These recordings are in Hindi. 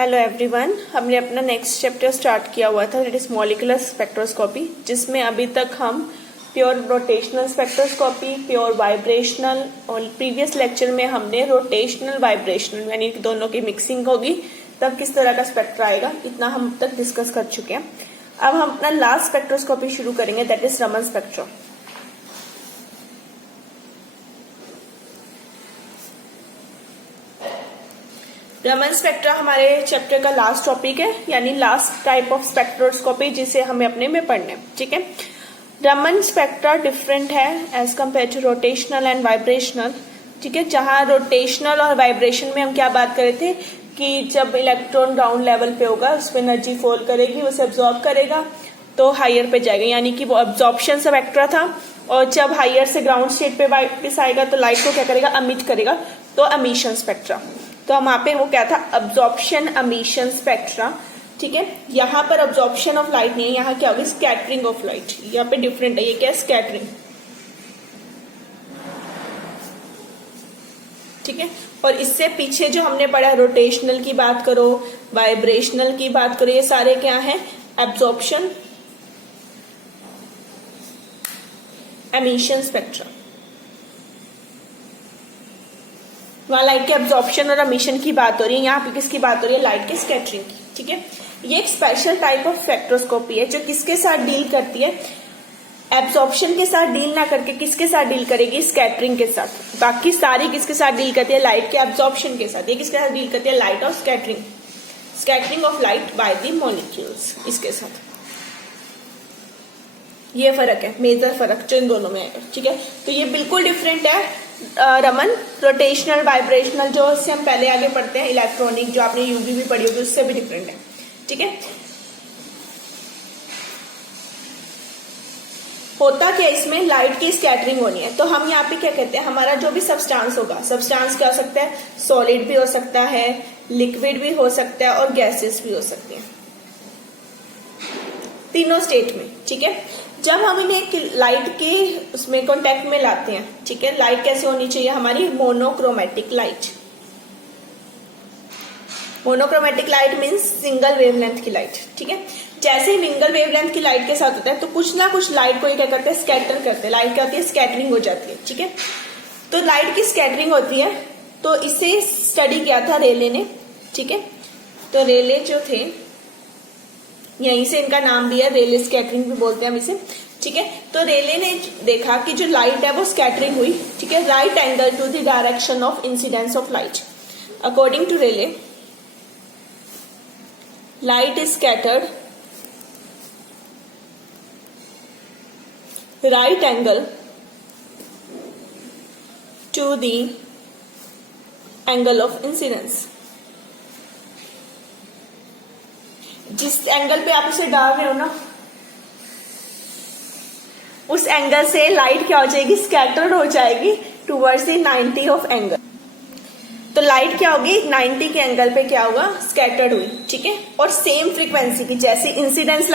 हेलो एवरीवन, हमने अपना नेक्स्ट चैप्टर स्टार्ट किया हुआ था दैट इज मॉलिक्यूलर स्पेक्ट्रोस्कोपी, जिसमें अभी तक हम pure rotational spectroscopy, pure vibrational और प्रीवियस लेक्चर में हमने रोटेशनल वाइब्रेशनल यानी दोनों की मिक्सिंग होगी तब किस तरह का स्पेक्ट्रा आएगा, इतना हम अब तक डिस्कस कर चुके हैं। अब हम अपना लास्ट स्पेक्ट्रोस्कोपी शुरू करेंगे that is Raman spectra. Raman spectra हमारे चैप्टर का लास्ट टॉपिक है, यानी लास्ट टाइप ऑफ स्पेक्ट्रोस्कोपी जिसे हमें अपने में पढ़ना है। ठीक है, रमन स्पेक्ट्रा डिफरेंट है as compare to rotational and vibrational. ठीक है, जहां रोटेशनल और वाइब्रेशन में हम क्या बात कर रहे थे कि जब इलेक्ट्रॉन ग्राउंड लेवल पे होगा उसमें एनर्जी फॉल करेगी, उसे एब्जॉर्ब करेगा तो हायर पे जाएगा, यानी कि वो एब्जॉर्प्शन स्पेक्ट्रा था। और जब हायर से ग्राउंड स्टेट पे वापस आएगा तो लाइट को क्या करेगा, अमिट करेगा, तो एमिशन स्पेक्ट्रा। तो वहां पे वो क्या था, अब्जॉर्प्शन एमिशन स्पेक्ट्रा। ठीक है, यहाँ पर अब्जॉर्प्शन ऑफ लाइट नहीं है, यहाँ क्या होगी, स्कैटरिंग ऑफ लाइट। यहाँ पे डिफरेंट है, ये क्या है, स्कैटरिंग। ठीक है, और इससे पीछे जो हमने पढ़ा रोटेशनल की बात करो, वाइब्रेशनल की बात करो, ये सारे क्या है, एब्जॉर्प्शन एमिशन स्पेक्ट्रा। वहां लाइट के एब्जॉर्प्शन और एमिशन की बात हो रही है, यहाँ पे किसकी बात हो रही है, लाइट के स्कैटरिंग की। ठीक है, ये एक स्पेशल टाइप ऑफ स्पेक्ट्रोस्कोपी है जो किसके साथ डील करती है, एब्जॉर्प्शन के साथ डील ना करके किसके साथ डील करेगी, स्कैटरिंग के साथ। बाकी सारी किसके साथ डील करती है, लाइट के एब्जॉर्प्शन के साथ। ये किसके साथ डील करती है, light of scattering, scattering of light by the molecules, इसके साथ। ये फर्क है, मेजर फर्क जो इन दोनों में है। ठीक है, तो ये बिल्कुल डिफरेंट है रमन। रोटेशनल वाइब्रेशनल जो इससे हम पहले आगे पढ़ते हैं, इलेक्ट्रॉनिक जो आपने यूवी भी पढ़ी होगी उससे भी डिफरेंट है। ठीक है, होता क्या, इसमें लाइट की स्कैटरिंग होनी है। तो हम यहाँ पे क्या कहते हैं, हमारा जो भी सब्सटेंस होगा, सब्सटेंस क्या हो सकता है, सॉलिड भी हो सकता है, लिक्विड भी हो सकता है और गैसेस भी हो सकते हैं, तीनों स्टेट में। ठीक है, जब हम इन्हें लाइट के उसमें कांटेक्ट में लाते हैं, ठीक है, लाइट कैसे होनी चाहिए हमारी, monochromatic light. Monochromatic light means single wavelength की लाइट। ठीक है, जैसे ही सिंगल वेवलेंथ की लाइट के साथ होता है तो कुछ ना कुछ लाइट को ये क्या करते हैं, स्कैटर करते हैं। लाइट क्या होती है, स्कैटरिंग हो जाती है। ठीक है, तो लाइट की स्कैटरिंग होती है, तो इसे स्टडी किया था रेले ने। ठीक है, तो रेले जो थे, यहीं से इनका नाम भी है, रेले स्कैटरिंग भी बोलते हैं हम इसे। ठीक है, तो रेले ने देखा कि जो लाइट है वो स्कैटरिंग हुई, ठीक है, right angle to the direction of incidence of light. According to Rayleigh, light is scattered right angle to the angle of incidence। जिस एंगल पे आप इसे डाल रहे हो ना, उस एंगल से लाइट क्या हो जाएगी, स्कैटर्ड हो जाएगी टूवर्ड्स द 90 ऑफ एंगल। तो लाइट क्या होगी, 90 के एंगल पे क्या होगा, स्कैटर्ड हुई। ठीक है, और सेम फ्रीक्वेंसी की, जैसे इंसिडेंट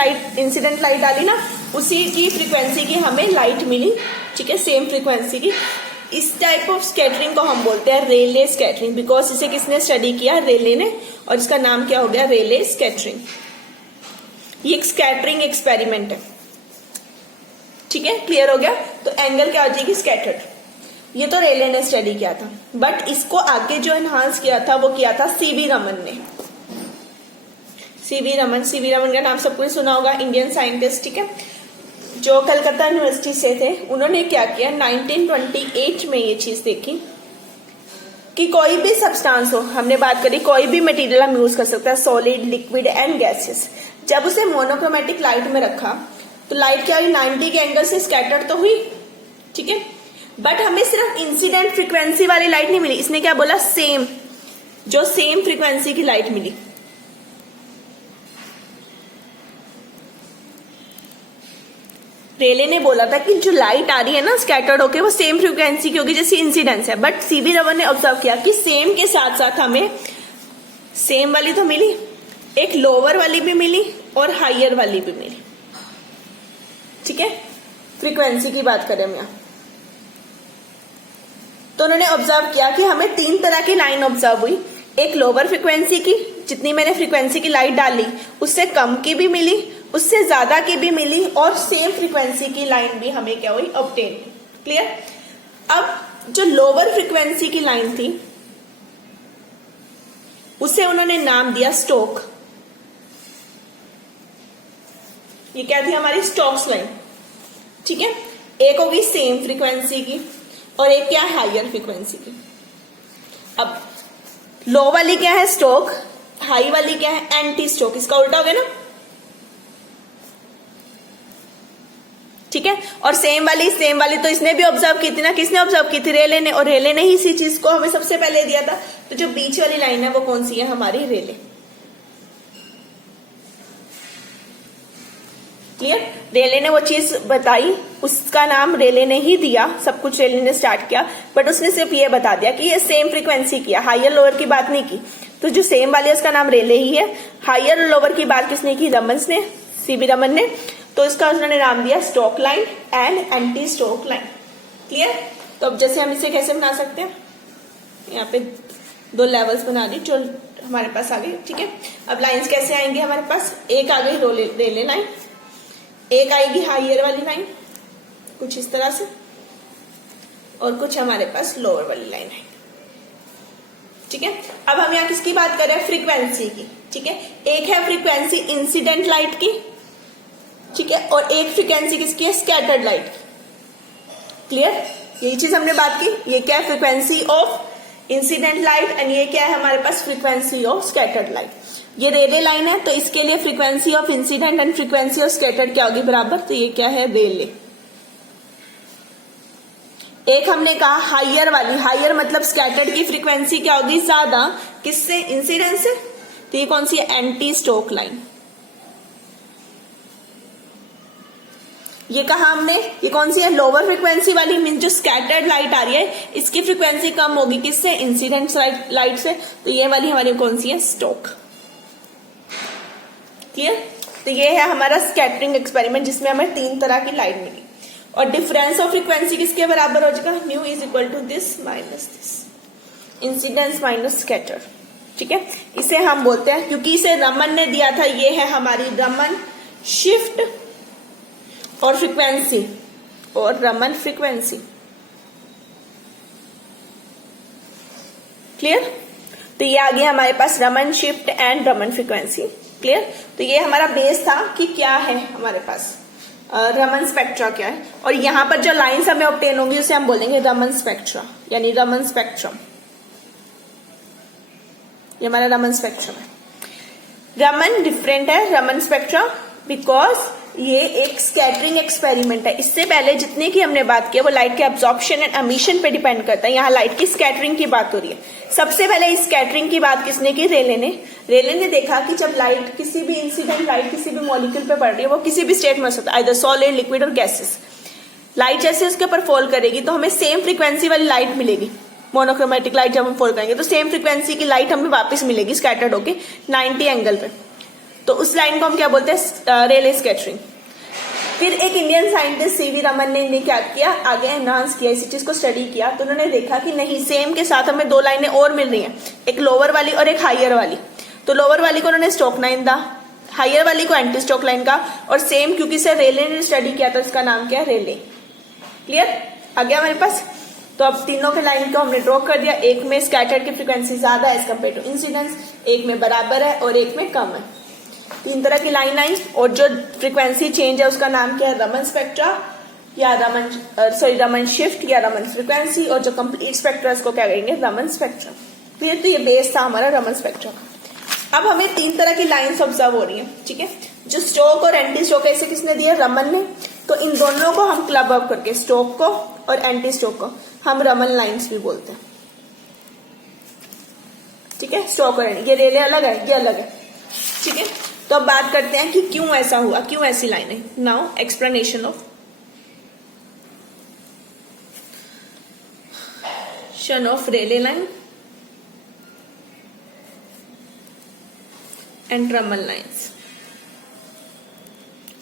लाइट डाली ना, उसी की फ्रीक्वेंसी की हमें लाइट मिली। ठीक है, सेम फ्रीक्वेंसी की। इस टाइप ऑफ स्कैटरिंग को हम बोलते हैं रेले स्कैटरिंग, बिकॉज इसे किसने स्टडी किया, रेले ने, और इसका नाम क्या हो गया, रेले स्कैटरिंग। ये एक स्कैटरिंग एक्सपेरिमेंट है। ठीक है, क्लियर हो गया। तो एंगल क्या हो जाएगी, स्कैटर्ड। ये तो रेले ने स्टडी किया था, बट इसको आगे जो एनहांस किया था वो किया था सीवी रमन ने। सीवी रमन का नाम सबको सुना होगा, इंडियन साइंटिस्ट। ठीक है, जो कलकत्ता यूनिवर्सिटी से थे। उन्होंने क्या किया, 1928 में ये चीज देखी कि कोई भी सब्सटेंस हो, हमने बात करी कोई भी मटेरियल हम यूज कर सकते हैं, सॉलिड, लिक्विड एंड गैसेस। जब उसे मोनोक्रोमेटिक लाइट में रखा तो लाइट क्या हुई, 90 के एंगल से स्कैटर्ड तो हुई। ठीक है, बट हमें सिर्फ इंसिडेंट फ्रीक्वेंसी वाली लाइट नहीं मिली। इसने क्या बोला, सेम फ्रीक्वेंसी की लाइट मिली। रेले ने बोला था कि जो लाइट आ रही है ना स्कैटर्ड होके, वो सेम फ्रीक्वेंसी की होगी जैसी इंसिडेंस है। बट सीवी रमन ने ऑब्जर्व किया कि सेम के साथ साथ हमें सेम वाली तो मिली, एक लोअर वाली भी मिली और हायर वाली भी मिली। ठीक है, फ्रीक्वेंसी की बात करें हम यहाँ, तो उन्होंने ऑब्जर्व किया कि हमें तीन तरह की लाइन ऑब्जर्व हुई, एक लोअर फ्रीक्वेंसी की जितनी मैंने फ्रीक्वेंसी की लाइट डाली उससे कम की भी मिली, उससे ज्यादा की भी मिली, और सेम फ्रीक्वेंसी की लाइन भी हमें क्या हुई, ऑब्टेन। क्लियर। अब जो लोअर फ्रीक्वेंसी की लाइन थी उसे उन्होंने नाम दिया स्टोक। ये क्या थी हमारी, स्टोक्स लाइन। ठीक है, एक होगी सेम फ्रीक्वेंसी की और एक क्या है, हायर फ्रीक्वेंसी की। अब लो वाली क्या है, स्टोक, हाई वाली क्या है, एंटी स्टोक। इसका उल्टा हो गया ना। ठीक है, और सेम वाली तो इसने भी ऑब्जर्व की थी ना, किसने ऑब्जर्व की थी, रेले ने, और रेले ने ही इसी चीज को हमें सबसे पहले दिया था। तो जो बीच वाली लाइन है वो कौन सी है, हमारी रेले। क्लियर। रेले ने वो चीज बताई, उसका नाम रेले ने ही दिया, सब कुछ रेले ने स्टार्ट किया, बट उसने सिर्फ ये बता दिया कि ये सेम फ्रीक्वेंसी की है, हायर लोअर की बात नहीं की। तो जो सेम वाली है उसका नाम रेले ही है। हायर और लोअर की बात किसने की, रमन ने, सीवी रमन ने। तो इसका उन्होंने नाम दिया Stoke line and anti stock line. Clear. तो अब जैसे हम इसे कैसे बना सकते हैं, यहाँ पे दो लेवल्स बना दी जो हमारे पास आ गई। ठीक है, अब लाइंस कैसे आएंगे हमारे पास, एक आ गई रेले लाइन, एक आएगी हायर वाली लाइन कुछ इस तरह से, और कुछ हमारे पास लोअर वाली लाइन है। ठीक है, अब हम यहाँ किसकी बात कर रहे हैं, फ्रीक्वेंसी की। ठीक है, एक है फ्रीक्वेंसी इंसिडेंट लाइट की, ठीक है, और एक फ्रीक्वेंसी किसकी है, स्कैटर्ड लाइट की। क्लियर, यही चीज हमने बात की। ये क्या है, frequency of incident light, and ये क्या है हमारे पास, फ्रीक्वेंसी ऑफ स्कैटर्ड लाइट। ये रेले लाइन है, तो इसके लिए frequency of incident and frequency of scattered क्या होगी, बराबर। तो ये क्या है, रेले। एक हमने कहा हायर वाली, हायर मतलब स्कैटर्ड की फ्रीक्वेंसी क्या होगी, ज्यादा, किससे, इंसिडेंट से। तो ये कौन सी है, एंटी स्टोक लाइन। ये कहा हमने, ये कौन सी है, लोअर फ्रीक्वेंसी वाली, मीन जो स्कैटर्ड लाइट आ रही है इसकी फ्रीक्वेंसी कम होगी, किससे, इंसिडेंट लाइट से। तो ये वाली हमारी कौन सी है, स्टोक। क्लियर। तो ये है हमारा स्कैटरिंग एक्सपेरिमेंट जिसमें हमें 3 तरह की लाइट मिली, और डिफरेंस ऑफ फ्रीक्वेंसी किसके बराबर हो जाएगा, nu is equal to this minus this, incidence minus scatter. ठीक है, इसे हम बोलते हैं, क्योंकि इसे रमन ने दिया था, ये है हमारी रमन शिफ्ट और फ्रीक्वेंसी, और रमन फ्रीक्वेंसी। क्लियर। तो ये आ गया हमारे पास Raman shift and Raman frequency. Clear. तो ये हमारा बेस था कि क्या है हमारे पास, रमन स्पेक्ट्रा क्या है, और यहां पर जो लाइंस हमें ऑब्टेन होंगी उसे हम बोलेंगे रमन स्पेक्ट्रा, यानी रमन स्पेक्ट्रम। ये हमारा रमन स्पेक्ट्रम है। रमन डिफरेंट है, रमन स्पेक्ट्रा, बिकॉज ये एक स्कैटरिंग एक्सपेरिमेंट है। इससे पहले जितने की हमने बात की वो लाइट के अब्जॉर्प्शन एंड एमिशन पे डिपेंड करता है, यहाँ लाइट की स्कैटरिंग की बात हो रही है। सबसे पहले इस स्कैटरिंग की बात किसने की, रेले ने। रेले ने देखा कि जब लाइट, किसी भी इंसिडेंट लाइट किसी भी मॉलिक्यूल पे पड़ रही है, वो किसी भी स्टेट में हो सकता है, आइदर सॉलिड, लिक्विड और गैसेस। लाइट जैसे उसके ऊपर फॉल करेगी तो हमें सेम फ्रीक्वेंसी वाली लाइट मिलेगी। मोनोक्रोमेटिक लाइट जब हम फॉल करेंगे तो सेम फ्रीक्वेंसी की लाइट हमें वापस मिलेगी स्कैटर्ड होके 90 एंगल पे। तो उस लाइन को हम क्या बोलते हैं, रेले स्कैटरिंग। फिर एक इंडियन साइंटिस्ट सीवी रमन ने क्या किया, आगे एनहांस किया, इसी चीज को स्टडी किया। तो उन्होंने देखा कि नहीं, सेम के साथ हमें 2 लाइनें और मिल रही हैं, एक लोअर वाली और एक हायर वाली। तो लोअर वाली को उन्होंने स्टोक लाइन दा, हायर वाली को एंटी स्टोक लाइन का, और सेम क्योंकि इसे रेले ने स्टडी किया तो इसका नाम क्या है, रेले। क्लियर, आ गया हमारे पास। तो अब तीनों के लाइन को हमने ड्रॉ कर दिया, एक में स्कैटर्ड की फ्रीक्वेंसी ज्यादा है एज कम्पेयर टू इंसिडेंस, एक में बराबर है और एक में कम है। 3 तरह की लाइन आई, और जो फ्रीक्वेंसी चेंज है उसका नाम क्या है, रमन स्पेक्ट्रा, या रमन शिफ्ट या रमन फ्रीक्वेंसी, और जो कंप्लीट स्पेक्ट्रा इसको क्या कहेंगे, रमन स्पेक्ट्रा। तो ये बेस था हमारा रमन स्पेक्ट्रा का। अब हमें 3 तरह की लाइन्स ऑब्जर्व हो रही है। ठीक है, जो स्टोक और एंटी स्टोक है, इसे किसने दिया, रमन ने। तो इन दोनों को हम क्लब अप करके, स्टोक को और एंटी स्टोक को, हम रमन लाइन्स भी बोलते हैं। ठीक है, स्टोक और ये रेले अलग है, ये अलग है। ठीक है, तो अब बात करते हैं कि क्यों ऐसा हुआ, क्यों ऐसी लाइन है। Now explanation of Rayleigh line and Raman lines.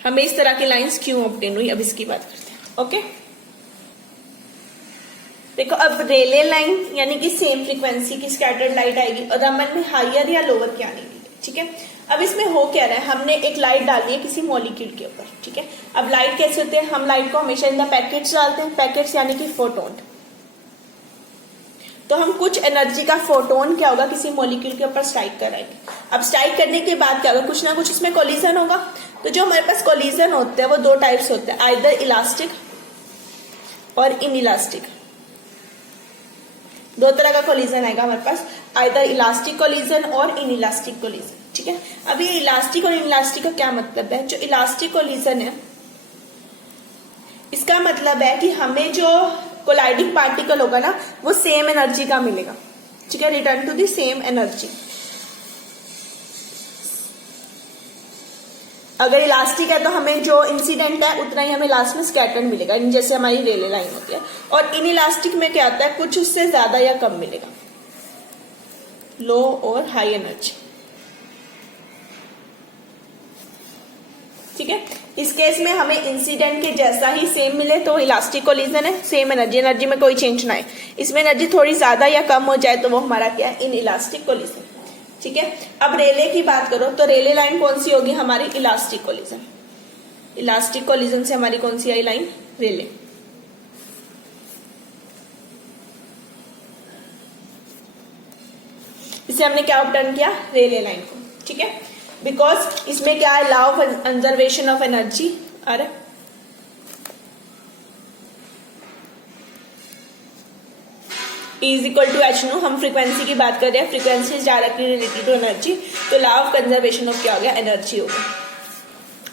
हमें इस तरह की लाइंस क्यों ऑब्टेन हुई, अब इसकी बात करते हैं। ओके, देखो अब रेले लाइन यानी कि सेम फ्रीक्वेंसी की स्कैटर्ड लाइट आएगी, और रमन में हायर या लोअर क्या आएगी। ठीक है। अब इसमें हो क्या रहा है, हमने एक लाइट डाली है किसी मॉलिक्यूल के ऊपर, ठीक है। अब लाइट कैसे होते हैं, हम लाइट को हमेशा इन द पैकेट्स डालते हैं, पैकेट्स यानी कि फोटोन। तो हम कुछ एनर्जी का फोटोन क्या होगा किसी मॉलिक्यूल के ऊपर स्ट्राइक कराएंगे। अब स्ट्राइक करने के बाद क्या होगा, कुछ ना कुछ उसमें कोलिजन होगा। तो जो हमारे पास कोलिजन होते हैं वो दो टाइप्स होते हैं, आइदर इलास्टिक और इनइलास्टिक। दो तरह का कोलिजन आएगा हमारे पास, आइदर इलास्टिक कोलिजन और इनइलास्टिक कोलिजन, ठीक है। अब ये इलास्टिक और इनइलास्टिक का क्या मतलब है, जो इलास्टिक कोलिजन है इसका मतलब है कि हमें जो कोलाइडिंग पार्टिकल होगा ना वो सेम एनर्जी का मिलेगा, ठीक है, return to the same energy. अगर इलास्टिक है तो हमें जो इंसिडेंट है उतना ही हमें लास्ट में स्कैटर्ड मिलेगा, जैसे हमारी रेले लाइन होती है। और इनइलास्टिक में क्या आता है, कुछ उससे ज्यादा या कम मिलेगा, लो और हाई एनर्जी, ठीक है। इस केस में हमें इंसिडेंट के जैसा ही सेम मिले तो इलास्टिक कोलिजन है, सेम एनर्जी, एनर्जी में कोई चेंज ना है। इसमें एनर्जी थोड़ी ज्यादा या कम हो जाए तो वो हमारा क्या है, इनइलास्टिक कोलिजन, ठीक है। अब रेले की बात करो तो रेले लाइन कौन सी होगी, हमारी इलास्टिक कोलिजन। इलास्टिक कोलिजन से हमारी कौन सी आई लाइन, रेले। इसे हमने क्या ऑब्टर्न किया, रेले लाइन को, ठीक है। बिकॉज इसमें क्या है, law of conservation of energy. अरे is equal to h nu, हम फ्रीक्वेंसी की बात कर रहे हैं, frequency is directly related to energy. तो लॉ ऑफ कंजर्वेशन ऑफ क्या हो गया, एनर्जी हो गया।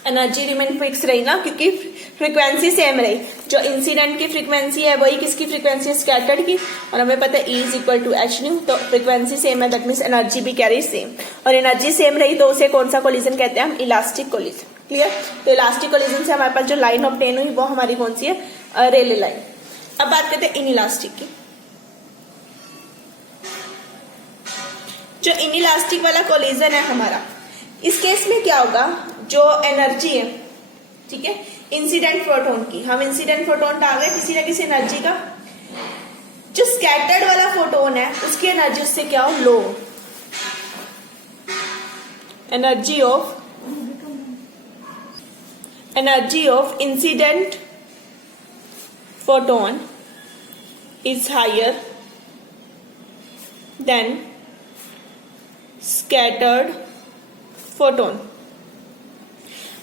एनर्जी रिमेन फिक्स रही ना, क्योंकि फ्रीक्वेंसी सेम रही। जो इंसिडेंट की फ्रीक्वेंसी है वही किसकी फ्रीक्वेंसी है, स्कैटर्ड की। और हमें पता है E is equal to h nu, तो फ्रीक्वेंसी सेम है, दैट मीन्स एनर्जी भी कैरी सेम। और एनर्जी सेम रही तो उसे कौन सा कोलिजन कहते हैं हम, इलास्टिक कोलिजन। क्लियर। तो इलास्टिक कोलिजन से हमारे पास जो लाइन ऑब्टेन हुई वो हमारी कौन सी है, रेले लाइन। अब बात करते हैं इनइलास्टिक की। जो इनइलास्टिक वाला कोलिजन है हमारा, इस केस में क्या होगा, जो एनर्जी है, ठीक है, इंसिडेंट फोटोन की, हम इंसिडेंट फोटोन डाल रहे हैं किसी ना किसी एनर्जी का। जो स्कैटर्ड वाला फोटोन है उसकी एनर्जी उससे क्या हो, लो। Energy of incident photon is higher than scattered photon.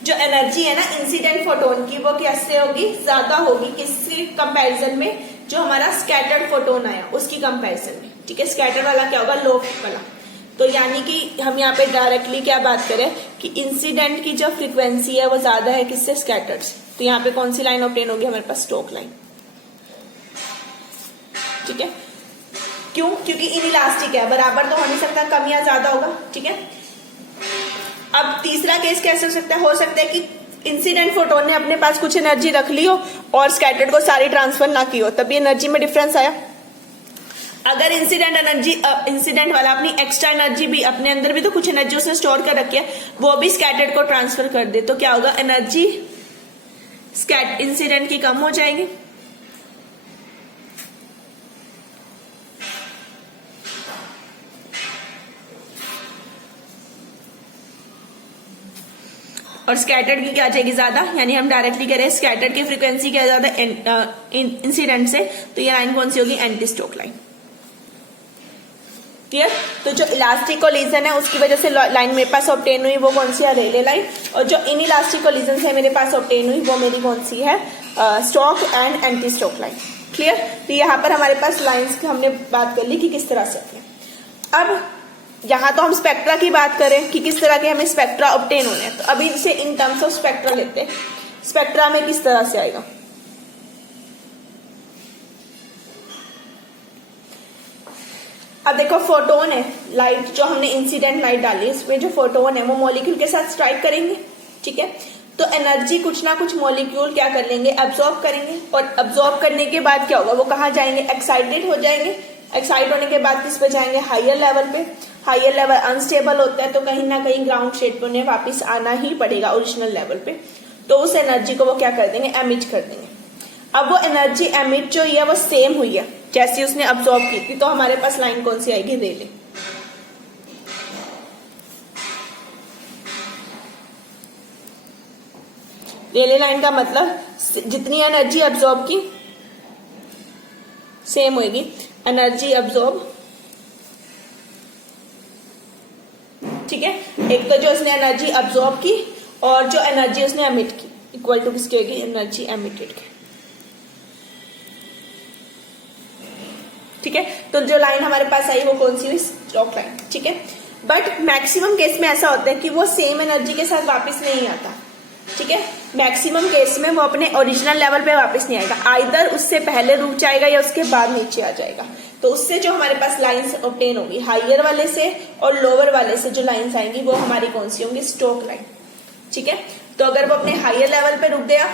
जो एनर्जी है ना इंसिडेंट फोटोन की वो कैसे होगी, ज्यादा होगी किसके कंपैरिजन में, जो हमारा स्कैटर्ड फोटोन आया उसकी कंपैरिजन में, ठीक है। स्कैटर्ड वाला क्या होगा, लो वाला। तो यानी कि हम यहाँ पे डायरेक्टली क्या बात करें कि इंसिडेंट की जो फ्रीक्वेंसी है वो ज्यादा है किससे, स्कैटर्ड से। तो यहाँ पे कौन सी लाइन ऑब्टेन होगी, हमारे पास स्टोक लाइन, ठीक है। क्यों, क्योंकि इनइलास्टिक है, बराबर तो हो नहीं सकता, कम या ज्यादा होगा, ठीक है। अब तीसरा केस कैसे हो सकता है कि इंसिडेंट फोटोन ने अपने पास कुछ एनर्जी रख ली हो और स्कैटर्ड को सारी ट्रांसफर ना की हो, तभी एनर्जी में डिफरेंस आया। अगर इंसिडेंट वाला अपनी एक्स्ट्रा एनर्जी भी अपने अंदर भी तो कुछ एनर्जी उसने स्टोर कर रखी है, वो भी स्कैटर्ड को ट्रांसफर कर दे, तो क्या होगा, एनर्जी इंसिडेंट की कम हो जाएगी। और स्कैटर्ड की क्या आ जाएगी, ज्यादा। यानी हम डायरेक्टली कह रहे हैं स्कैटर्ड की फ्रीक्वेंसी क्या ज्यादा इंसिडेंट से, तो ये लाइन कौन सी होगी, एंटी स्टोक लाइन। क्लियर। तो जो इलास्टिक कोलिजन है उसकी वजह से लाइन मेरे पास ऑब्टेन हुई वो कौन सी है, रेले लाइन। और जो इनइलास्टिक कोलिजन से मेरे पास ऑब्टेन हुई वो मेरी कौन सी है, Stokes and anti stock line. Clear. तो यहाँ पर हमारे पास लाइन्स की हमने बात कर ली कि किस तरह से होती है। अब यहाँ तो हम स्पेक्ट्रा की बात करें कि किस तरह के हमें स्पेक्ट्रा ऑब्टेन होने हैं, तो अभी इसे इन टर्म्स ऑफ स्पेक्ट्रा लेते हैं। स्पेक्ट्रा में किस तरह से आएगा, अब देखो फोटोन है, लाइट जो हमने इंसिडेंट लाइट डाली इसमें जो फोटोन है वो मॉलिक्यूल के साथ स्ट्राइक करेंगे, ठीक है। तो एनर्जी कुछ ना कुछ मॉलिक्यूल क्या कर लेंगे, एब्जॉर्ब करेंगे। और एब्जॉर्ब करने के बाद क्या होगा, वो कहाँ जाएंगे, एक्साइटेड हो जाएंगे। एक्साइट होने के बाद किस पे जाएंगे, हायर लेवल पे। हायर लेवल अनस्टेबल होता है तो कहीं ना कहीं ग्राउंड स्टेट पे उन्हें वापिस आना ही पड़ेगा ओरिजिनल लेवल पे। तो उस एनर्जी को वो क्या कर देंगे, एमिट कर देंगे। अब वो एनर्जी एमिट जो है वो सेम हुई है जैसी उसने अब्सॉर्ब की थी, तो हमारे पास लाइन कौन सी आएगी, रेले। रेले लाइन का मतलब जितनी एनर्जी अब्सॉर्ब की सेम होगी एनर्जी अब्सॉर्ब, ठीक है। एक तो जो उसने एनर्जी अब्सॉर्ब की और जो एनर्जी उसने एमिट की इक्वल टू किसकी होगी, एनर्जी एमिटेड की, ठीक है। तो जो लाइन हमारे पास आई वो कौन सी हुई, स्टोक्स लाइन, ठीक है। बट मैक्सिमम केस में ऐसा होता है कि वो सेम एनर्जी के साथ वापस नहीं आता, ठीक है। मैक्सिमम केस में वो अपने ओरिजिनल लेवल पे वापस नहीं आएगा, आइदर उससे पहले रुक जाएगा या उसके बाद नीचे आ जाएगा। तो उससे जो हमारे पास लाइंस ऑब्टेन होगी हाइयर वाले से और लोअर वाले से जो लाइंस आएंगी वो हमारी कौन सी होंगी, स्टोक्स लाइन, ठीक है। तो अगर वो अपने हाइयर लेवल पे रुक गया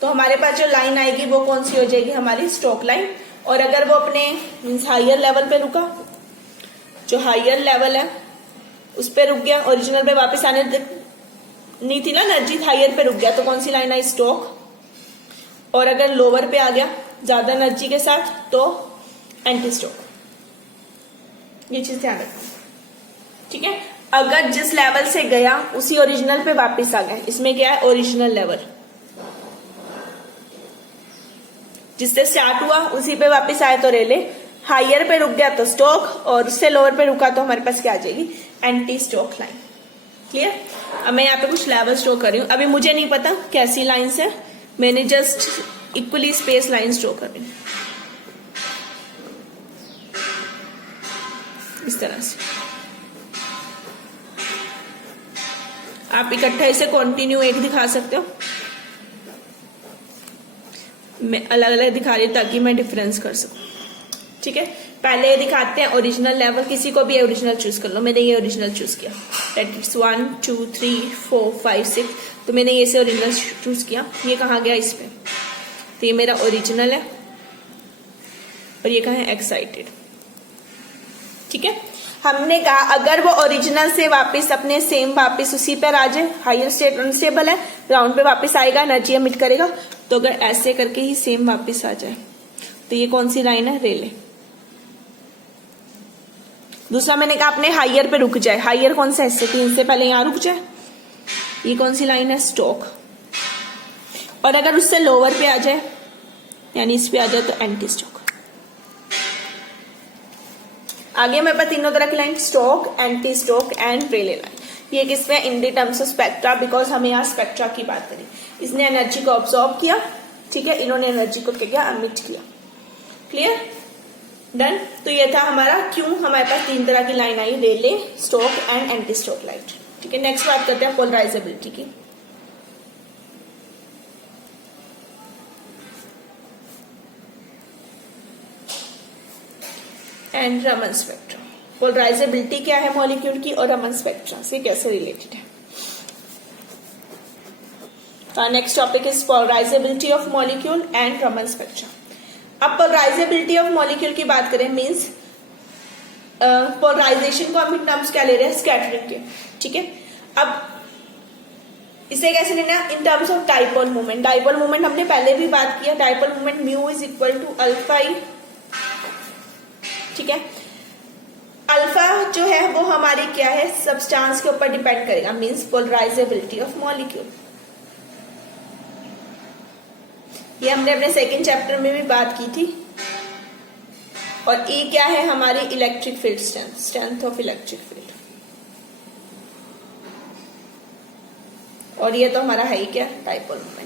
तो हमारे पास जो लाइन आएगी वो कौन सी हो जाएगी, हमारी स्टोक्स लाइन। और अगर वो अपने मीन्स हाइयर लेवल पे रुका, जो हाइयर लेवल है उस पे रुक गया, ओरिजिनल पे वापस आने नहीं थी ना एनर्जी, हाइयर पे रुक गया तो कौन सी लाइन आई, स्टोक। और अगर लोअर पे आ गया ज्यादा एनर्जी के साथ तो एंटी स्टोक। ये चीज ध्यान रखना, ठीक है। अगर जिस लेवल से गया उसी ओरिजिनल पे वापस आ गया, इसमें क्या है, ओरिजिनल लेवल जिससे स्टार्ट हुआ उसी पे वापस आए तो रेले, हाइयर पे रुक गया तो स्टोक और उससे लोअर पे रुका तो हमारे पास क्या आ जाएगी, एंटी स्टोक लाइन। क्लियर। अब मैं यहाँ पे कुछ लेवल शो कर रही हूँ, अभी मुझे नहीं पता कैसी लाइंस है, मैंने just equally space line show कर रही हूँ इस तरह से। आप इकट्ठा इसे कंटिन्यू एक दिखा सकते हो, मैं अलग अलग दिखा रही हूँ ताकि मैं डिफरेंस कर सकूं, ठीक है। पहले दिखाते हैं ओरिजिनल लेवल, किसी को भी ओरिजिनल चूज कर लो, मैंने ये ओरिजिनल चूज किया, दैट इट्स 1 2 3 4 5 6, तो मैंने ये से ओरिजिनल चूज किया। ये कहाँ गया इस पे, तो ये मेरा ओरिजिनल है और ये कहाँ है, एक्साइटेड, ठीक है। हमने कहा अगर वो ओरिजिनल से वापस अपने सेम वापस उसी पर आ जाए, हायर स्टेट अनस्टेबल है, ग्राउंड पे वापस आएगा, एनर्जी एमिट करेगा, तो अगर ऐसे करके ही सेम वापस आ जाए तो ये कौन सी लाइन है, रेले। दूसरा मैंने कहा अपने हाइयर पे रुक जाए, हाइयर कौन सा, इससे 3 से पहले यहां रुक जाए, ये कौन सी लाइन है, स्टोक। और अगर उससे लोअर पे आ जाए यानी इस पे आ जाए तो एंटी स्टोक। आगे मेरे पास तीनों तरह की line, Stokes, anti Stokes and Rayleigh line. ये किसमें, in the terms of spectra, because हमें यहाँ स्पेक्ट्रा की बात करी। इसने एनर्जी को ऑब्जॉर्व किया, ठीक है, इन्होंने एनर्जी को क्या किया, एमिट किया। Clear, done. तो ये था हमारा क्यों हमारे पास 3 तरह की लाइन आई, Rayleigh, Stokes and anti stock line, ठीक है। नेक्स्ट बात करते हैं पोलराइजेबिलिटी की। And Raman spectra. पोलराइजेबिलिटी क्या है मॉलिक्यूल की और रमन स्पेक्ट्रा से कैसे रिलेटेड है। Next topic is polarisability of molecule and Raman spectra. अब पोलराइजेबिलिटी ऑफ मॉलिक्यूल की बात करें, मींस पोलराइजेशन को हम टर्म्स क्या ले रहे हैं, स्कैटरिंग के, ठीक है। अब इसे कैसे लेना, in terms of dipole moment. Dipole moment हमने पहले भी बात किया, dipole moment mu is equal to alpha E, ठीक है। अल्फा जो है वो हमारी क्या है, सब्सटेंस के ऊपर डिपेंड करेगा, मींस पोलराइजेबिलिटी ऑफ मॉलिक्यूल। ये हमने अपने सेकंड चैप्टर में भी बात की थी। और ए क्या है, हमारी electric field strength, strength of electric field. और ये तो हमारा है ही क्या, डाइपोल मोमेंट।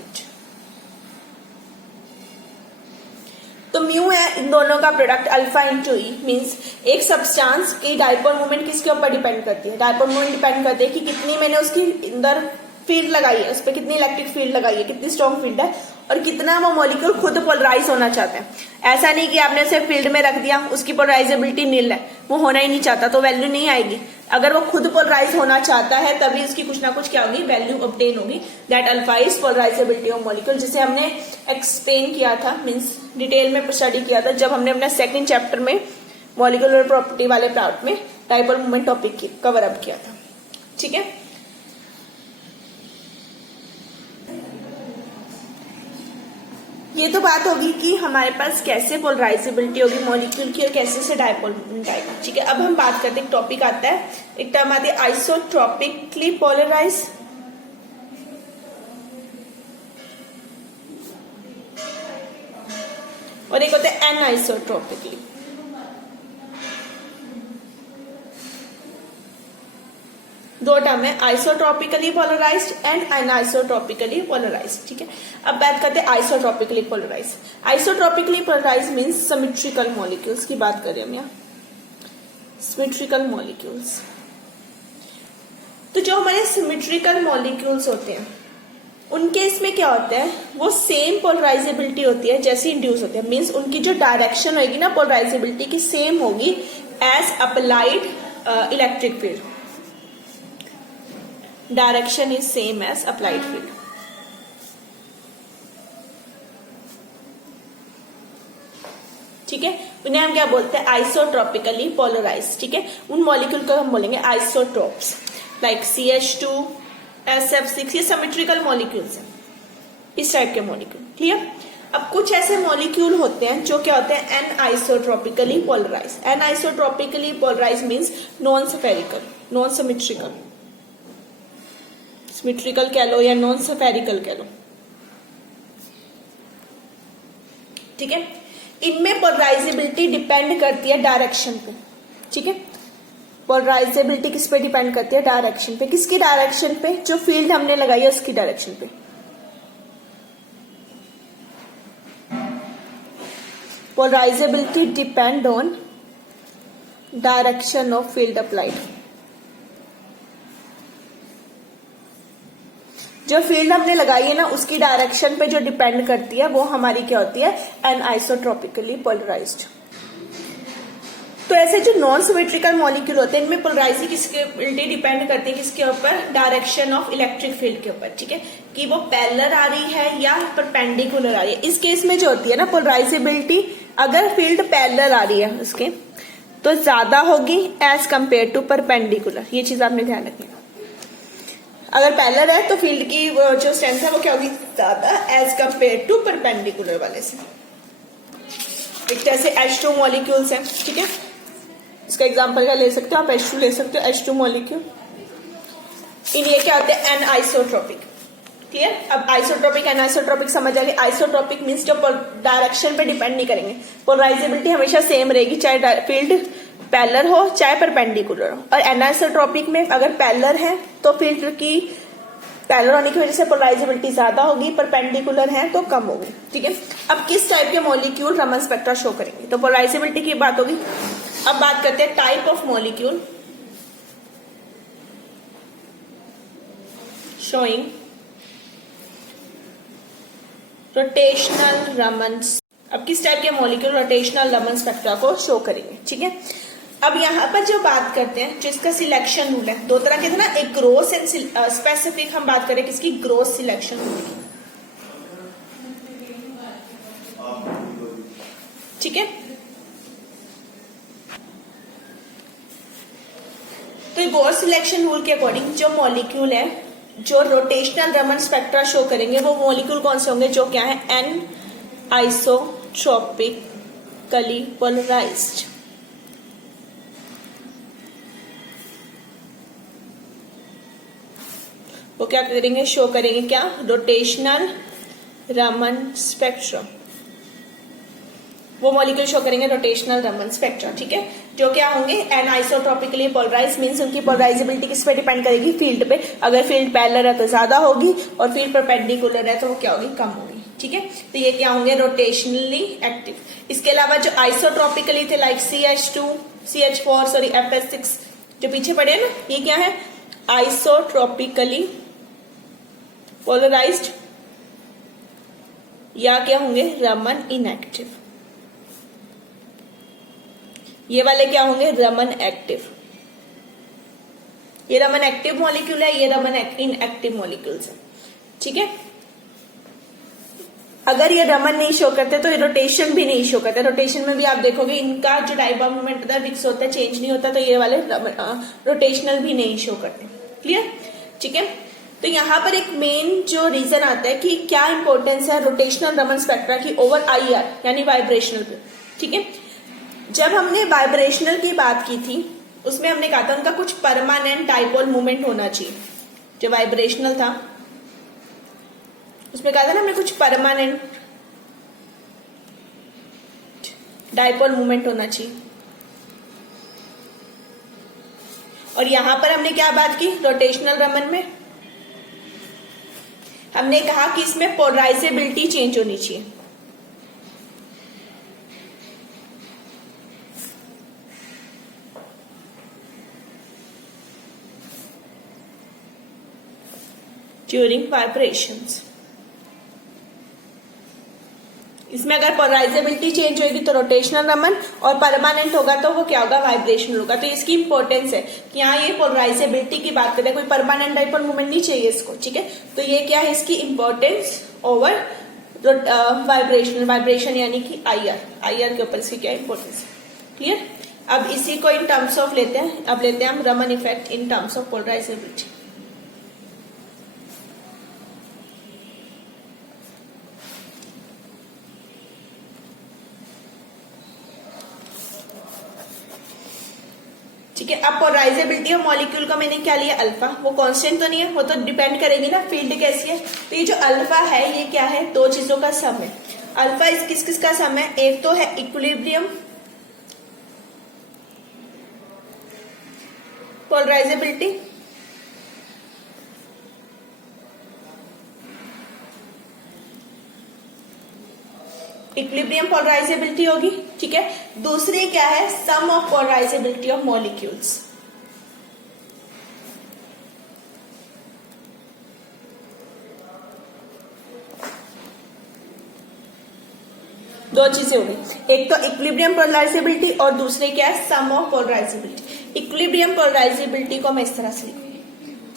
तो म्यू है इन दोनों का प्रोडक्ट, अल्फा इंटू ई, मीन्स एक सब्सटेंस की डाइपोल मोमेंट किसके ऊपर डिपेंड करती है, डाइपोल मोमेंट डिपेंड करती है कि कितनी मैंने उसकी अंदर फील्ड लगाई है, उस पर कितनी इलेक्ट्रिक फील्ड लगाई है, कितनी स्ट्रॉन्ग फील्ड है, और कितना वो मॉलिक्यूल खुद पोलराइज होना चाहते हैं। ऐसा नहीं कि आपने उसे फील्ड में रख दिया, उसकी पोलराइजेबिलिटी नील है, वो होना ही नहीं चाहता तो वैल्यू नहीं आएगी। अगर वो खुद पोलराइज होना चाहता है तभी उसकी कुछ ना कुछ क्या होगी, वैल्यू ऑब्टेन होगी। That alpha is polarisability of molecule, जिसे हमने एक्सप्लेन किया था, मीन्स डिटेल में स्टडी किया था जब हमने अपने सेकंड चैप्टर में मॉलिक्यूलर प्रॉपर्टी वाले पार्ट में dipole moment topic cover up किया था, ठीक है। ये तो बात होगी कि हमारे पास कैसे पोलराइजेबिलिटी होगी मॉलिक्यूल की और कैसे से डाइपोल मोमेंट आएगा, ठीक है। अब हम बात करते हैं, एक टॉपिक आता है, एक टर्म आती है आइसोट्रोपिकली पोलराइज और एक होता है एनआइसोट्रॉपिकली। दो टर्म है, isotropically polarized and anisotropically polarized. ठीक है, अब बात करते हैं isotropically polarized. Isotropically polarized means symmetrical molecules की बात करें हम यहाँ, सिमेट्रिकल मॉलिक्यूल्स। तो जो हमारे सिमेट्रिकल मॉलिक्यूल्स होते हैं उनके इसमें क्या होता है, वो सेम पोलराइजेबिलिटी होती है जैसे इंड्यूस होते हैं, मींस उनकी जो डायरेक्शन होगी ना पोलराइजेबिलिटी की सेम होगी as applied electric field. Direction is same as applied field. ठीक है, उन्हें हम क्या बोलते हैं, आइसोट्रॉपिकली पोलराइज। ठीक है, उन मॉलिक्यूल को हम बोलेंगे आइसोट्रोप्स, लाइक CH2 SF6, ये सिमेट्रिकल मॉलिक्यूल्स हैं, इस टाइप के मॉलिक्यूल। क्लियर। अब कुछ ऐसे मॉलिक्यूल होते हैं जो क्या होते हैं, anisotropically polarize. Anisotropically polarize means non spherical, non symmetrical, symmetrical कह लो या नॉन स्फेरिकल कह लो। ठीक है, इनमें पोलराइजेबिलिटी डिपेंड करती है डायरेक्शन पे। ठीक है, पोलराइजेबिलिटी किस पे डिपेंड करती है, डायरेक्शन पे। किसकी डायरेक्शन पे, जो फील्ड हमने लगाई है उसकी डायरेक्शन पे। Polarisability depend on direction of field applied. जो फील्ड हमने लगाई है ना उसकी डायरेक्शन पे जो डिपेंड करती है वो हमारी क्या होती है, एनआइसोट्रॉपिकली पोलराइज्ड। तो ऐसे जो नॉन सिमेट्रिकल मॉलिक्यूल होते हैं इनमें पोलराइजेबिलिटी डिपेंड करती है किसके ऊपर, डायरेक्शन ऑफ इलेक्ट्रिक फील्ड के ऊपर। ठीक है, कि वो पैरेलल आ रही है या परपेंडिकुलर आ रही है। इस केस में जो होती है ना पोलराइजेबिलिटी, अगर फील्ड पैरेलल आ रही है उसके तो ज्यादा होगी एज कंपेयर टू परपेंडिकुलर। ये चीज आपने ध्यान रखनी है। अगर पैरेलल है तो फील्ड की जो स्ट्रेंथ है वो क्या होगी, ज्यादा एज कंपेयर टू परपेंडिकुलर वाले से। एक तरह से H2 मॉलिक्यूल्स हैं। ठीक है, इसका एग्जांपल क्या ले सकते हो आप, H2 ले सकते हो, H2 मॉलिक्यूल। इन ये क्या होते हैं, एनआइसोट्रॉपिक। क्लियर। अब आइसोट्रॉपिक एनआइसोट्रॉपिक समझ आ गई। आइसोट्रॉपिक मींस जो डायरेक्शन पे डिपेंड नहीं करेंगे, पोलराइजेबिलिटी हमेशा सेम रहेगी चाहे फील्ड पैरेलल हो चाहे परपेंडिकुलर हो। और एनआइसोट्रॉपिक में अगर पैरेलल है तो फील्ड की पैरेलल होने की वजह से पोलराइजेबिलिटी ज्यादा होगी, परपेंडिकुलर है तो कम होगी। ठीक है, अब किस टाइप के मॉलिक्यूल रमन स्पेक्ट्रा शो करेंगे, तो पोलराइजेबिलिटी की बात होगी। अब बात करते हैं type of molecule showing rotational Raman. अब किस टाइप के मॉलिक्यूल रोटेशनल रमन स्पेक्ट्रा को शो करेंगे। ठीक है, अब यहां पर जो बात करते हैं जिसका सिलेक्शन रूल है, दो तरह के थे ना, एक ग्रोस एंड स्पेसिफिक। हम बात करें किसकी, ग्रोस सिलेक्शन रूल की। ठीक है, तो ग्रोस सिलेक्शन रूल के अकॉर्डिंग जो मॉलिक्यूल है जो रोटेशनल रमन स्पेक्ट्रा शो करेंगे वो मॉलिक्यूल कौन से होंगे, जो क्या है, एन आइसोट्रॉपिकली पोलराइज्ड। वो क्या करेंगे, शो करेंगे क्या, रोटेशनल रमन स्पेक्ट्रम। वो मॉलिक्यूल शो करेंगे रोटेशनल रमन स्पेक्ट्रा। ठीक है, जो क्या होंगे, एनआइसोट्रॉपिकली पोलराइज मींस उनकी पोलराइजेबिलिटी किस पे डिपेंड करेगी, फील्ड पे। अगर फील्ड पैरेलल है तो ज्यादा होगी और फील्ड परपेंडिकुलर है तो वो क्या होगी, कम होगी। ठीक है, तो ये क्या होंगे, रोटेशनली एक्टिव। इसके अलावा जो आइसोट्रॉपिकली थे लाइक CH4 FS6 जो पीछे पड़े हैं ना, ये क्या है, आइसोट्रॉपिकली पोलराइज्ड या क्या होंगे, रमन इनएक्टिव। ये वाले क्या होंगे, रमन एक्टिव। ये रमन एक्टिव मॉलिक्यूल है, ये रमन इनएक्टिव मॉलिक्यूल्स है। ठीक है, अगर ये रमन नहीं शो करते तो ये रोटेशन भी नहीं शो करते। रोटेशन में भी आप देखोगे इनका जो टाइप ऑफ मूवमेंट होता है फिक्स होता है, चेंज नहीं होता, तो ये वाले रोटेशनल भी नहीं शो करते। क्लियर। ठीक है, तो यहां पर एक मेन जो रीजन आता है कि क्या इंपॉर्टेंस है रोटेशनल रमन स्पेक्ट्रा की ओवर IR यानी वाइब्रेशनल पे। ठीक है, जब हमने वाइब्रेशनल की बात की थी उसमें हमने कहा था उनका कुछ परमानेंट डाइपोल मूवमेंट होना चाहिए। जो वाइब्रेशनल था उसमें कहा था ना हमने कुछ परमानेंट डायपोल मोमेंट होना चाहिए। और यहां पर हमने क्या बात की रोटेशनल रमन में, हमने कहा कि इसमें पोलराइजेबिलिटी चेंज होनी चाहिए। ड्यूरिंग वाइब्रेशंस, इसमें अगर पोलराइजेबिलिटी चेंज होगी तो रोटेशनल रमन, और परमानेंट होगा तो वो क्या होगा वाइब्रेशनल होगा। तो इसकी इंपॉर्टेंस है कि यहाँ ये पोलराइजेबिलिटी की बात करें, कोई परमानेंट डाइपोल मोमेंट नहीं चाहिए इसको, ठीक है। तो ये क्या है इसकी इंपॉर्टेंस ओवर वाइब्रेशनल, वाइब्रेशन यानी कि आईआर के ऊपर इसकी क्या इंपॉर्टेंस है, क्लियर। अब इसी को इन टर्म्स ऑफ लेते हैं, अब लेते हैं हम Raman effect in terms of polarisability. ठीक है। अब पोलराइजेबिलिटी ऑफ मॉलिक्यूल का मैंने क्या लिया अल्फा, वो कांस्टेंट तो नहीं है, वो तो डिपेंड करेगी ना फील्ड कैसी है। तो ये जो अल्फा है ये क्या है, दो चीजों का सम है। अल्फा इस किस किस का सम है, एक तो है इक्विलिब्रियम पोलराइजेबिलिटी, इक्विलिब्रियम पोलराइजेबिलिटी होगी, ठीक है। दूसरी क्या है, सम ऑफ पोलराइजेबिलिटी ऑफ मॉलिक्यूल्स। दो चीजें हो गई, एक तो इक्विलिब्रियम पोलराइजेबिलिटी और दूसरे क्या है सम ऑफ पोलराइजेबिलिटी। इक्विलिब्रियम पोलराइजेबिलिटी को मैं इस तरह से लिखूंगी,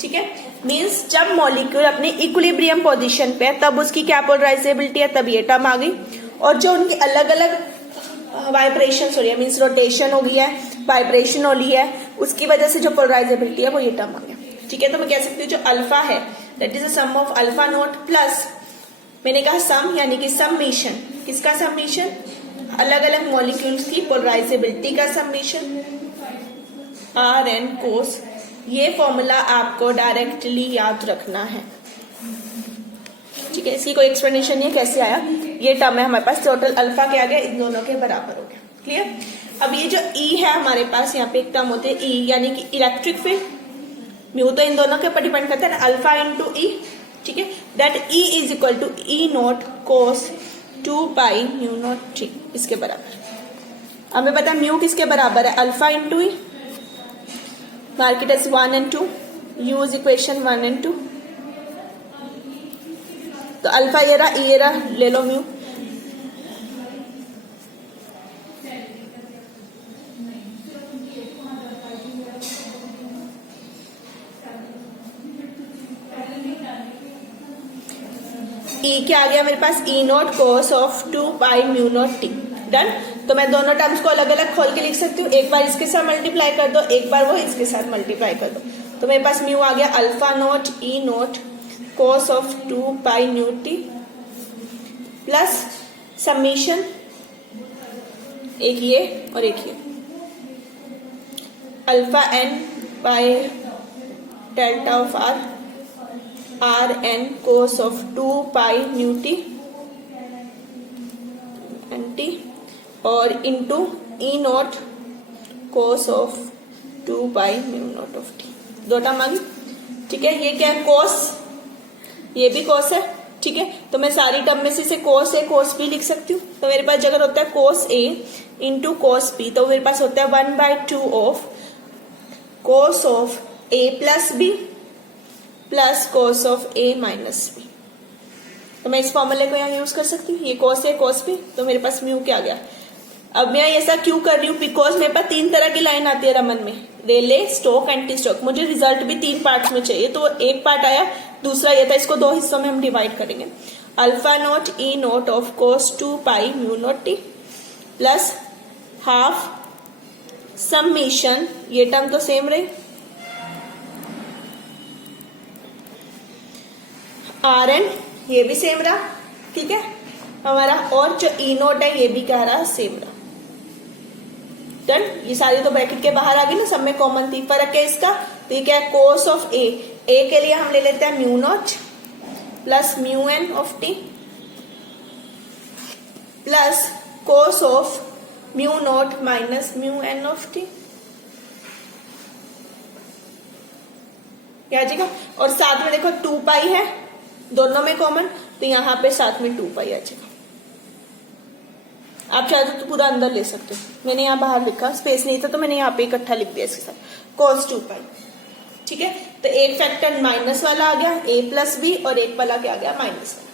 ठीक है। मींस जब मॉलिक्यूल अपनी इक्विलिब्रियम पोजीशन पे है तब उसकी क्या पोलराइजेबिलिटी है, तब ये टर्म आ गई। और जो उनकी अलग अलग वाइब्रेशन हो रही है, मीन्स रोटेशन हो गई है, वाइब्रेशन हो रही है, उसकी वजह से जो पोलराइजेबिलिटी है वो ये टर्म आ गया, ठीक है। तो मैं कह सकती हूँ जो अल्फा है that is a sum of alpha naught plus, मैंने कहा सम यानी कि समेशन, किसका समेशन, अलग अलग मॉलिक्यूल्स की पोलराइजेबिलिटी का समेशन, आर एन कोस। ये फॉर्मूला आपको डायरेक्टली याद रखना है, ठीक है। इसकी कोई एक्सप्लेनेशन नहीं है कैसे आया, ये टर्म है हमारे पास, टोटल अल्फा क्या आ गया, इन दोनों के बराबर हो गया, क्लियर। अब ये जो ई है हमारे पास, यहाँ पे एक टर्म होते हैं ई यानी कि इलेक्ट्रिक फील्ड, म्यू तो इन दोनों के ऊपर डिपेंड करता है, अल्फा इंटू ई, ठीक है। That E is equal to E note cos 2 pi mu note T, इसके बराबर। हमें पता है म्यू किसके बराबर है, alpha into E, mark it as 1 and 2, you is equation 1 and 2। तो अल्फा ये रहा ले लो म्यू, ई क्या आ गया मेरे पास, E note cos of 2 pi mu note t, done. तो मैं दोनों टर्म्स को अलग अलग खोल के लिख सकती हूँ, एक बार इसके साथ मल्टीप्लाई कर दो, एक बार वो इसके साथ मल्टीप्लाई कर दो। तो मेरे पास म्यू आ गया alpha nought E note cos of 2 pi nu t plus summation, एक ये और एक ये, alpha n by delta of r, r n cos of 2 pi nu t n t, और into E note cos of 2 pi mu nought of t, दो टर्म आ गई, ठीक है। ये क्या है कोस, ये भी कोस है, ठीक है। तो मैं सारी टर्म में से कोस ए कोस बी लिख सकती हूँ। तो मेरे पास अगर होता है कोस ए इंटू कोस बी, तो मेरे पास होता है 1/2 of cos of A plus B plus cos of A minus B. तो मैं इस फॉर्मूले को यहाँ यूज कर सकती हूँ, ये कोस ए कोस बी, तो मेरे पास म्यू क्या आ गया। अब मैं ऐसा क्यों कर रही हूँ, बिकॉज मेरे पास 3 तरह की लाइन आती है रमन में, रेले, स्टोक, एंटी स्टोक। मुझे रिजल्ट भी 3 पार्ट्स में चाहिए, तो एक पार्ट आया, दूसरा ये था, इसको 2 हिस्सों में हम डिवाइड करेंगे। Alpha nought E note of cos 2 pi mu note T plus half summation, ये टर्म तो सेम रहे, आर एन ये भी सेम रहा, ठीक है हमारा, और जो ई नोट है ये भी क्या रहा, सेम रहा, डन। ये सारी तो ब्रैकेट के बाहर आ गई ना, सब में कॉमन थी। फर्क है इसका, तो ये क्या है कोस ऑफ ए के लिए हम ले लेते हैं mu naught plus mu N of T plus cos of mu naught minus mu N of T, क्या आ जाएगा। और साथ में देखो 2 पाई है दोनों में कॉमन, तो यहां पे साथ में 2 पाई आ जाएगा। आप चाहे तो पूरा अंदर ले सकते हो, मैंने यहाँ बाहर लिखा, स्पेस नहीं था तो मैंने यहाँ पे इकट्ठा लिख दिया इसके साथ cos 2 पाई। ठीक है, तो एक फैक्टर माइनस वाला आ गया a प्लस बी, और एक वाला क्या आ गया माइनस वाला।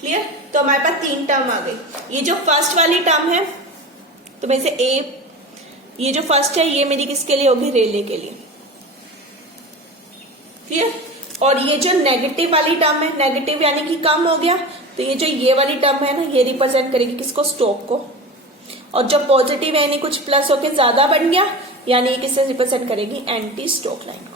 क्लियर, तो हमारे पास 3 टर्म आ गई। ये जो फर्स्ट वाली टर्म है, तो मैं से a, ये जो फर्स्ट है ये मेरी किसके लिए होगी, रेले के लिए। क्लियर, और ये जो नेगेटिव वाली टर्म है, नेगेटिव यानी कि कम हो गया, तो ये जो ये वाली टर्म है ना, ये रिप्रेजेंट करेगी किसको, स्टोक को। और जो पॉजिटिव है यानी कुछ प्लस होके ज्यादा बन गया, यानी ये किससे रिप्रेजेंट करेगी, एंटी स्टोक लाइन को।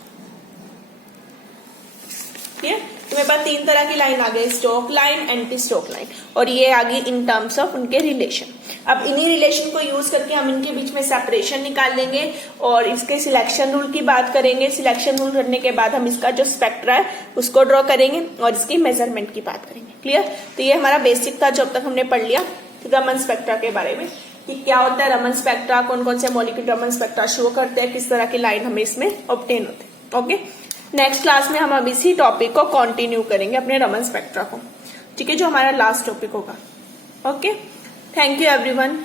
क्लियर, तो मेरे पास 3 तरह की लाइन आ गई, Stokes line, anti stock line, और ये आ गई इन टर्म्स ऑफ उनके रिलेशन। अब इन्हीं रिलेशन को यूज करके हम इनके बीच में सेपरेशन निकाल लेंगे और इसके सिलेक्शन रूल की बात करेंगे। सिलेक्शन रूल करने के बाद हम इसका जो स्पेक्ट्रा है उसको ड्रॉ करेंगे और इसकी मेजरमेंट की बात करेंगे। क्लियर, तो ये हमारा बेसिक था जो अब तक हमने पढ़ लिया रमन स्पेक्ट्रा के बारे में, कि क्या होता है रमन स्पेक्ट्रा, कौन कौन से मॉलिक्यूल रमन स्पेक्ट्रा शो करते हैं, किस तरह की लाइन हमें इसमें ऑब्टेन होते हैं। ओके, नेक्स्ट क्लास में हम अब इसी टॉपिक को कंटिन्यू करेंगे, अपने रमन स्पेक्ट्रा को। ठीक है, जो हमारा लास्ट टॉपिक होगा। Okay, thank you everyone.